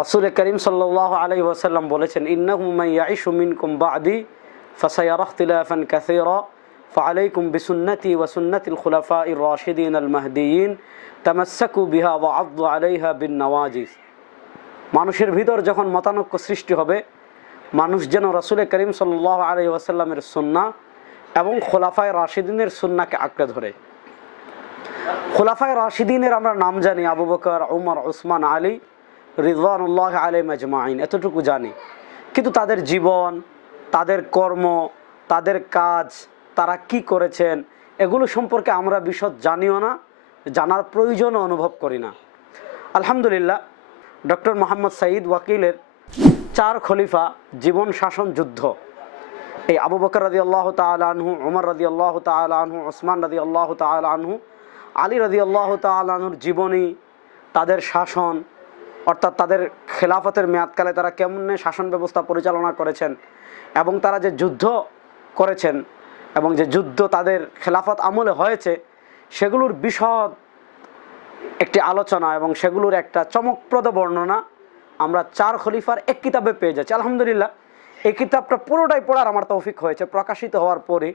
রাসূল করিম সাল্লাল্লাহু আলাইহি ওয়াসাল্লাম বলেছেন, ইন্নাহু মান ইয়াইশু মিনকুম বা'দি ফাসায়ারা ইখতিলাফান কাসীরা ফাআলাইকুম বিসুন্নতি ওয়া সুন্নাতিল খুলাফাইর রাশিদিন আল মাহদিয়িন তামাসসাকু বিহা ওয়া আযু আলাইহা বিন নওয়াজিজ। মানুষের ভিতর যখন মতানৈক্য সৃষ্টি হবে, মানুষ যেন রাসূল করিম সাল্লাল্লাহু আলাইহি ওয়াসাল্লামের সুন্নাহ এবং খোলাফায়ে রাশিদিনের সুন্নাহকে আঁকড়ে ধরে। খোলাফায়ে রাশিদিনের আমরা নাম জানি, আবু বকর, উমর, উসমান, আলী রিদওয়ানুল্লাহ আলাইহিম আজমাইন, এতটুকু জানি। কিন্তু তাদের জীবন, তাদের কর্ম, তাদের কাজ, তারা কি করেছেন, এগুলো সম্পর্কে আমরা বিশদ জানিও না, জানার প্রয়োজনও অনুভব করি না। আলহামদুলিল্লাহ, ডক্টর মোহাম্মদ সাঈদ ওয়াকিলের 4 খলিফা জীবন শাসন যুদ্ধ, এই আবু বকর রাদিয়াল্লাহু তাআলা আনহু, উমর রাদিয়াল্লাহু তাআলা আনহু, ওসমান রাদিয়াল্লাহু তাআলা আনহু, আলী রাদিয়াল্লাহু তাআলা আনহুর জীবনী, তাদের শাসন, অর্থাৎ তাদের খেলাফতের মেয়াদকালে তারা কেমনে শাসন ব্যবস্থা পরিচালনা করেছেন এবং তারা যে যুদ্ধ করেছেন এবং যে যুদ্ধ তাদের খেলাফত আমলে হয়েছে, সেগুলোর বিশদ একটি আলোচনা এবং সেগুলোর একটা চমকপ্রদ বর্ণনা আমরা 4 খলিফার এক কিতাবে পেয়ে যাচ্ছি। আলহামদুলিল্লাহ, এই কিতাবটা পুরোটাই পড়ার আমার তৌফিক হয়েছে প্রকাশিত হওয়ার পরে।